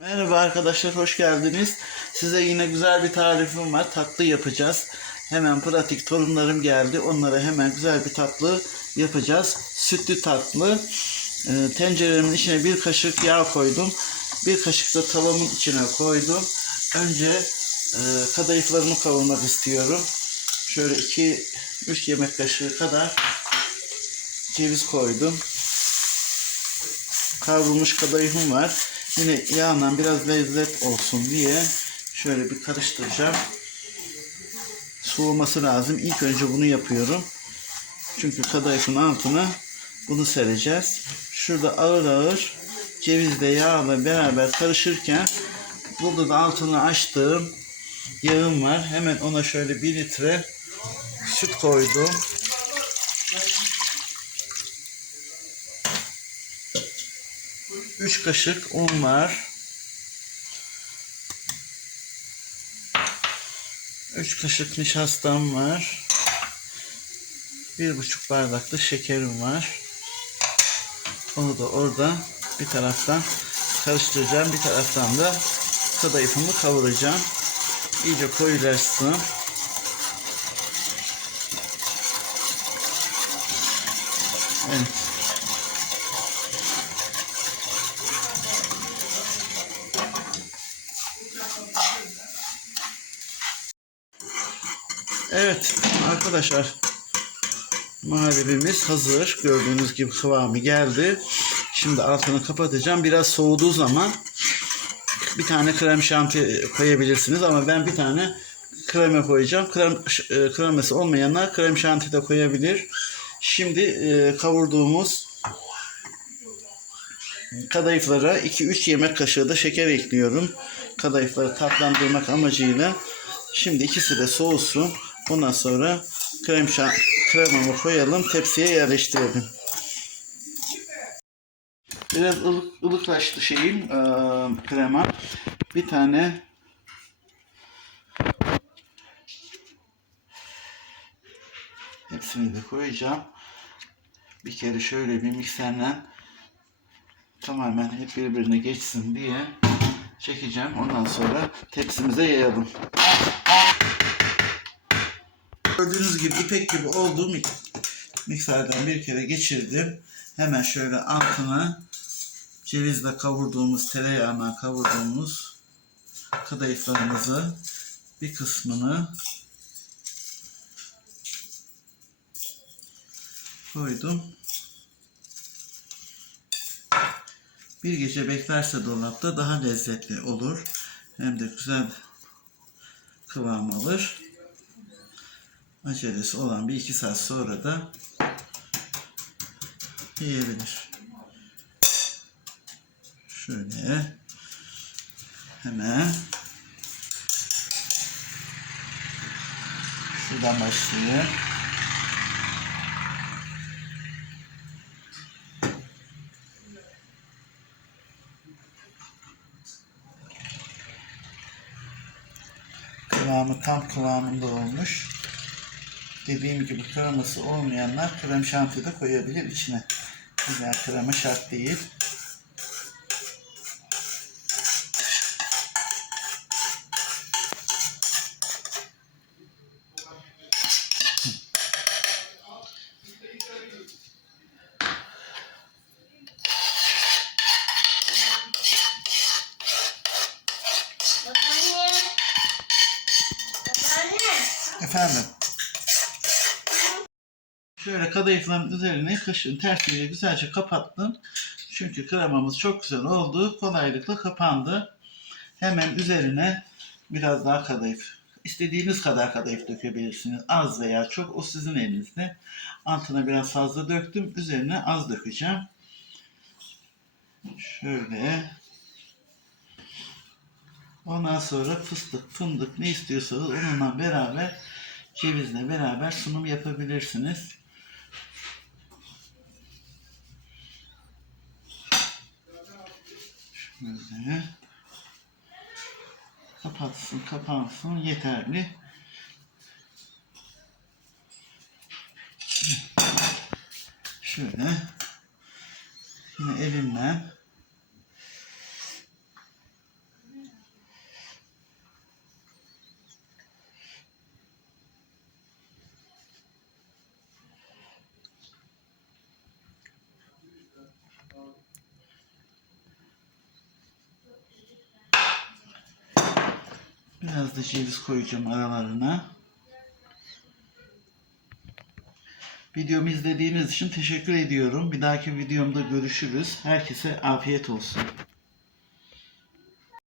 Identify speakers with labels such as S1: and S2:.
S1: Merhaba arkadaşlar hoş geldiniz. Size yine güzel bir tarifim var. Tatlı yapacağız. Hemen pratik torunlarım geldi. Onlara hemen güzel bir tatlı yapacağız. Sütlü tatlı. Ee, tenceremin içine bir kaşık yağ koydum. Bir kaşık da tavamın içine koydum. Önce e, kadayıflarımı kavurmak istiyorum. Şöyle 2-3 yemek kaşığı kadar ceviz koydum. Kavrulmuş kadayıfım var. Yine yağla biraz lezzet olsun diye şöyle bir karıştıracağım. Soğuması lazım. İlk önce bunu yapıyorum. Çünkü kadayıfın altına bunu sereceğiz. Şurada ağır ağır cevizle yağla beraber karışırken burada da altını açtığım yağım var. Hemen ona şöyle bir litre süt koydum. Üç kaşık un var. Üç kaşık nişastam var. Bir buçuk bardak da şekerim var. Onu da orada bir taraftan karıştıracağım. Bir taraftan da kadayıfımı kavuracağım. İyice koyulaşsın. Evet. Evet arkadaşlar muhallebimiz hazır. Gördüğünüz gibi kıvamı geldi. Şimdi altını kapatacağım. Biraz soğuduğu zaman bir tane krem şanti koyabilirsiniz ama ben bir tane krema koyacağım. Krem, e, kreması olmayanlar krem şanti de koyabilir. Şimdi e, kavurduğumuz kadayıflara 2-3 yemek kaşığı da şeker ekliyorum. Kadayıfları tatlandırmak amacıyla. Şimdi ikisi de soğusun. Ondan sonra krem kremamı koyalım. Tepsiye yerleştirelim. Biraz ılık, ılıklaştı şeyim eee, krema. Bir tane hepsini de koyacağım. Bir kere şöyle bir mikserle tamamen hep birbirine geçsin diye çekeceğim. Ondan sonra tepsimize yayalım. Gördüğünüz gibi ipek gibi oldu. Mik- Mikserden bir kere geçirdim. Hemen şöyle altına cevizle kavurduğumuz, tereyağına kavurduğumuz kadayıflarımızı bir kısmını koydum. Bir gece beklerse dolapta daha lezzetli olur. Hem de güzel kıvam alır. Acelesi olan bir iki saat sonra da yiyebilir. Şöyle hemen şuradan başlayayım. Kıvamı tam kıvamında olmuş. Dediğim gibi kreması olmayanlar krem şanti de koyabilir içine. Güzel krema şart değil. Efendim. Şöyle kadayıfların üzerine kaşığın tersiyle güzelce kapattım. Çünkü kremamız çok güzel oldu. Kolaylıkla kapandı. Hemen üzerine biraz daha kadayıf. İstediğiniz kadar kadayıf dökebilirsiniz. Az veya çok o sizin elinizde. Altına biraz fazla döktüm. Üzerine az dökeceğim. Şöyle. Ondan sonra fıstık, fındık ne istiyorsanız onunla beraber cevizle beraber sunum yapabilirsiniz. gözleri kapatsın kapansın yeterli. Şöyle. Yine elimle Biraz da ceviz koyacağım aralarına. Videomu izlediğiniz için teşekkür ediyorum. Bir dahaki videomda görüşürüz. Herkese afiyet olsun.